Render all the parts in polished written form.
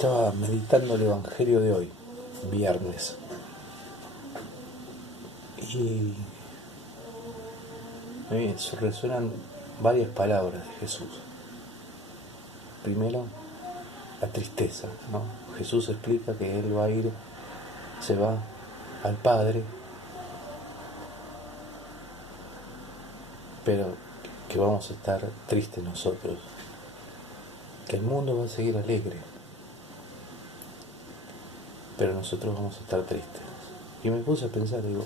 Estaba meditando el Evangelio de hoy, viernes, y me resuenan varias palabras de Jesús. Primero, la tristeza, ¿no? Jesús explica que Él va a ir, se va al Padre, pero que vamos a estar tristes nosotros, que el mundo va a seguir alegre, pero nosotros vamos a estar tristes. Y me puse a pensar, digo,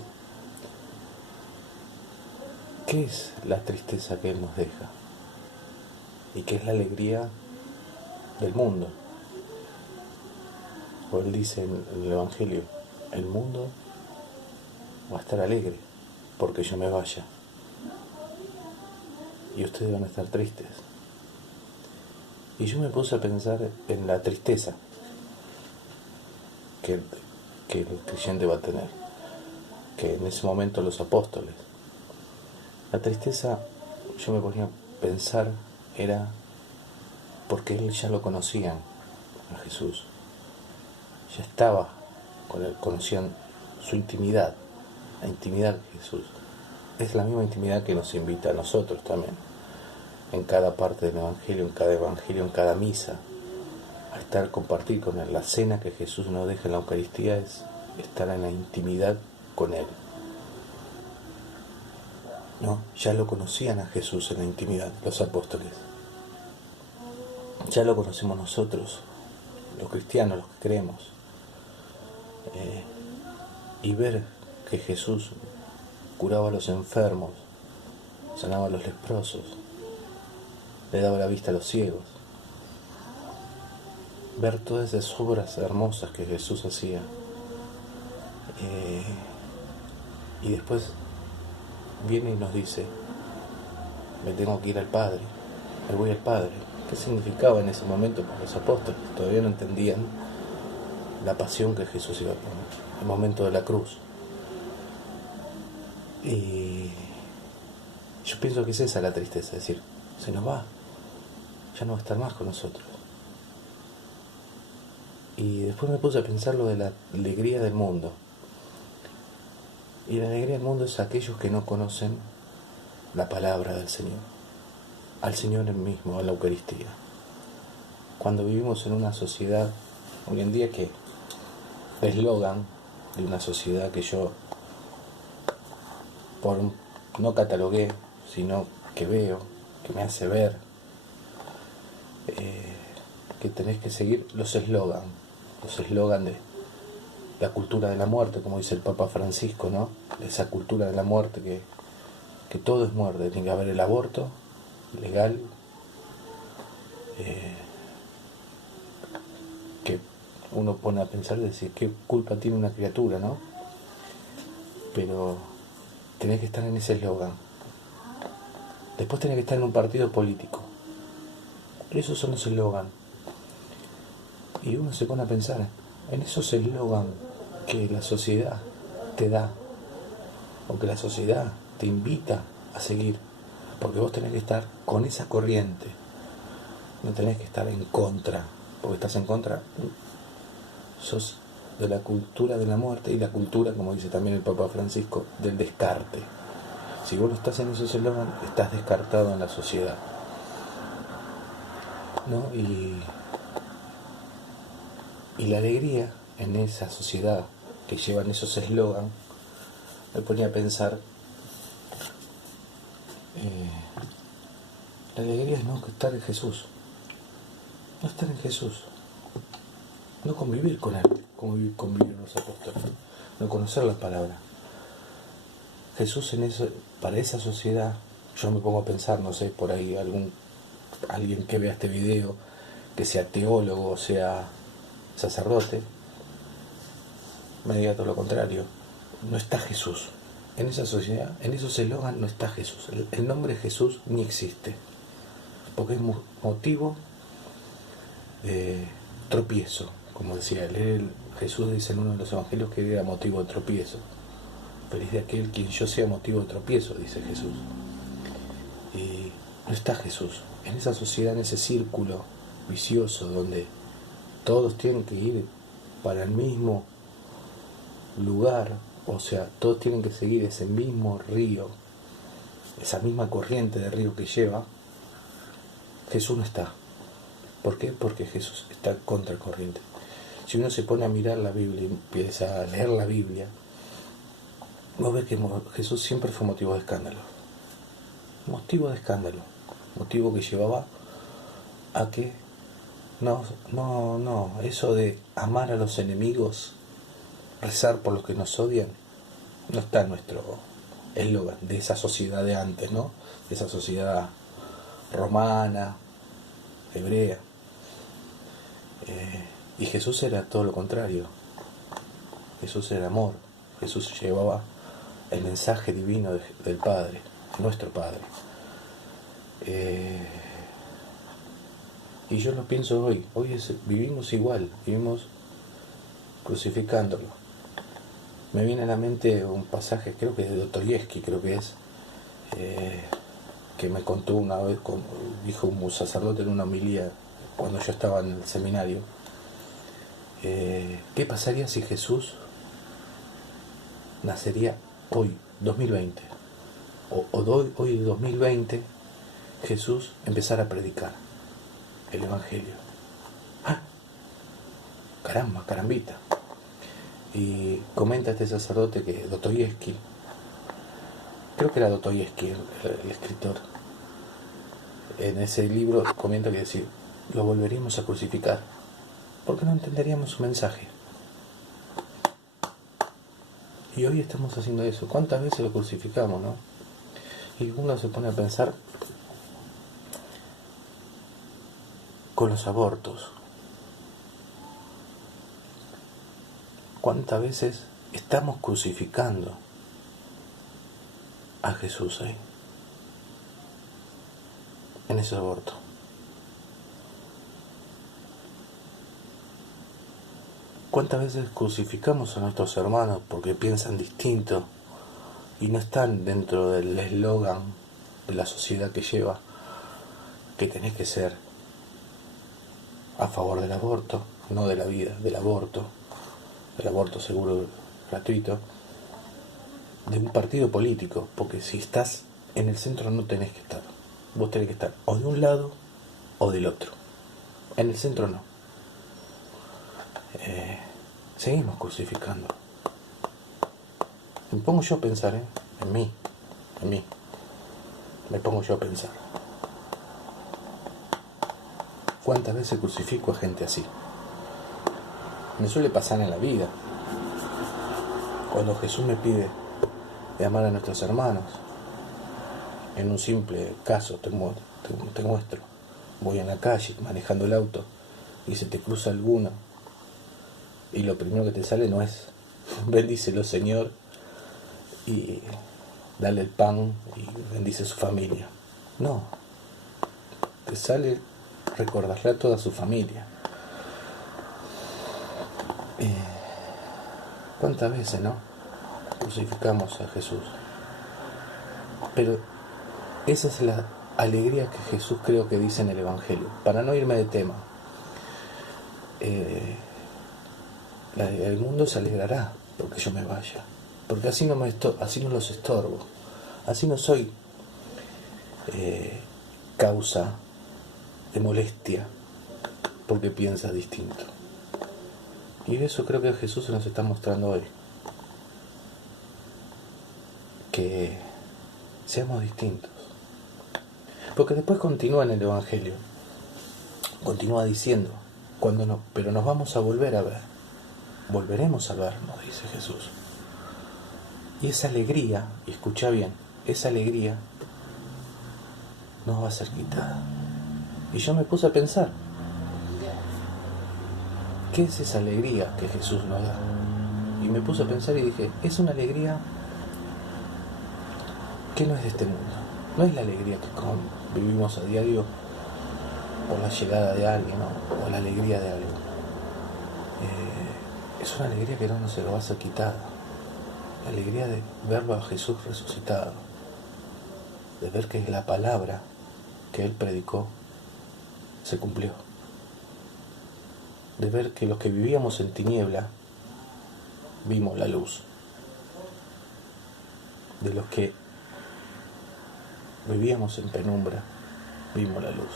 ¿qué es la tristeza que Él nos deja? ¿Y qué es la alegría del mundo? O Él dice en el Evangelio, el mundo va a estar alegre porque yo me vaya. Y ustedes van a estar tristes. Y yo me puse a pensar en la tristeza que el creyente va a tener, que en ese momento los apóstoles. La tristeza, yo me ponía a pensar, era porque ellos ya lo conocían a Jesús, ya estaba con él, conocían su intimidad, la intimidad de Jesús. Es la misma intimidad que nos invita a nosotros también, en cada parte del Evangelio, en cada misa, a estar, compartir con Él. La cena que Jesús nos deja en la Eucaristía es estar en la intimidad con Él. ¿No? Ya lo conocían a Jesús en la intimidad, los apóstoles. Ya lo conocemos nosotros, los cristianos, los que creemos. Y ver que Jesús curaba a los enfermos, sanaba a los leprosos, le daba la vista a los ciegos. Ver todas esas obras hermosas que Jesús hacía. Y después viene y nos dice, me tengo que ir al Padre, me voy al Padre. ¿Qué significaba en ese momento para los apóstoles? Todavía no entendían la pasión que Jesús iba a poner, el momento de la cruz. Y yo pienso que es esa la tristeza, es decir, se nos va, ya no va a estar más con nosotros. Y después me puse a pensar lo de la alegría del mundo. Y la alegría del mundo es aquellos que no conocen la palabra del Señor, al Señor él mismo, a la Eucaristía. Cuando vivimos en una sociedad, hoy en día, que el eslogan de una sociedad que yo no catalogué, sino que veo, que me hace ver, que tenés que seguir los eslogan de la cultura de la muerte, como dice el Papa Francisco, ¿no? Esa cultura de la muerte, que todo es muerte, tiene que haber el aborto legal, que uno pone a pensar y decir, ¿qué culpa tiene una criatura, no? Pero tenés que estar en ese eslogan. Después tenés que estar en un partido político. Esos son los eslogan. Y uno se pone a pensar en esos eslogan que la sociedad te da, o que la sociedad te invita a seguir, porque vos tenés que estar con esa corriente, no tenés que estar en contra, porque estás en contra, sos de la cultura de la muerte y la cultura, como dice también el Papa Francisco, del descarte. Si vos no estás en esos eslogan, estás descartado en la sociedad, ¿no? Y la alegría en esa sociedad que llevan esos eslogan, me ponía a pensar, la alegría es no estar en Jesús, no estar en Jesús, no convivir con Él, convivir los apóstoles, no conocer la palabra. Jesús para esa sociedad, yo me pongo a pensar, no sé, por ahí alguien que vea este video, que sea teólogo o sea sacerdote, me diga todo lo contrario, no está Jesús. En esa sociedad, en esos eslogans no está Jesús. El nombre Jesús ni existe, porque es motivo de tropiezo, como decía él. Jesús dice en uno de los evangelios que era motivo de tropiezo. Feliz de aquel quien yo sea motivo de tropiezo, dice Jesús. Y no está Jesús. En esa sociedad, en ese círculo vicioso donde todos tienen que ir para el mismo lugar, o sea, todos tienen que seguir ese mismo río, esa misma corriente de río que lleva, Jesús no está. ¿Por qué? Porque Jesús está contracorriente. Si uno se pone a mirar la Biblia y empieza a leer la Biblia, vos ves que Jesús siempre fue motivo de escándalo. Motivo de escándalo. Motivo que llevaba a que no, eso de amar a los enemigos, rezar por los que nos odian, no está en nuestro eslogan de esa sociedad de antes, ¿no? De esa sociedad romana, hebrea. Y Jesús era todo lo contrario. Jesús era amor. Jesús llevaba el mensaje divino del Padre, nuestro Padre. Y yo lo pienso hoy vivimos igual, vivimos crucificándolo. Me viene a la mente un pasaje, creo que es de Dostoyevsky, que me contó una vez, dijo un sacerdote en una homilía cuando yo estaba en el seminario. ¿Qué pasaría si Jesús nacería hoy, 2020? Hoy 2020, Jesús empezara a predicar el Evangelio. ¡Ah! Carambita. Y comenta este sacerdote que Dostoyevsky, creo que era Dostoyevsky el escritor, en ese libro comenta que decir, lo volveríamos a crucificar, porque no entenderíamos su mensaje. Y hoy estamos haciendo eso. ¿Cuántas veces lo crucificamos, no? Y uno se pone a pensar con los abortos. ¿Cuántas veces estamos crucificando a Jesús ahí? En ese aborto. ¿Cuántas veces crucificamos a nuestros hermanos porque piensan distinto y no están dentro del eslogan de la sociedad que lleva, que tenés que ser a favor del aborto, no de la vida, del aborto seguro, gratuito, de un partido político? Porque si estás en el centro no tenés que estar. Vos tenés que estar o de un lado o del otro. En el centro no. Seguimos crucificando. Me pongo yo a pensar, en mí. Me pongo yo a pensar. ¿Cuántas veces crucifico a gente así? Me suele pasar en la vida. Cuando Jesús me pide de amar a nuestros hermanos, en un simple caso te muestro. Voy en la calle manejando el auto y se te cruza alguno y lo primero que te sale no es bendícelo Señor y dale el pan y bendice su familia. No, te sale recordarle a toda su familia. ¿Cuántas veces, no? Crucificamos a Jesús. Pero esa es la alegría que Jesús creo que dice en el Evangelio. Para no irme de tema, el mundo se alegrará porque yo me vaya, porque así no los estorbo, así no soy causa de molestia porque piensa distinto. Y eso creo que Jesús nos está mostrando hoy, que seamos distintos. Porque después continúa en el Evangelio, continúa diciendo, pero nos vamos a volver a ver, volveremos a vernos, dice Jesús. Y esa alegría, y escucha bien, esa alegría nos va a ser quitada. Y yo me puse a pensar, ¿qué es esa alegría que Jesús nos da? Y me puse a pensar y dije, es una alegría que no es de este mundo. No es la alegría que vivimos a diario por la llegada de alguien, ¿no? O la alegría de algo. Es una alegría que no nos se lo va a ser quitada. La alegría de verlo a Jesús resucitado, de ver que la palabra que Él predicó se cumplió. de ver que los que vivíamos en tiniebla vimos la luz, de los que vivíamos en penumbra vimos la luz.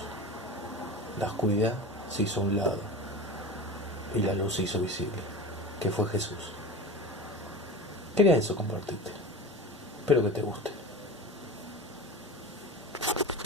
La oscuridad se hizo a un lado y la luz se hizo visible, que fue Jesús. Quería eso compartirte. Espero que te guste.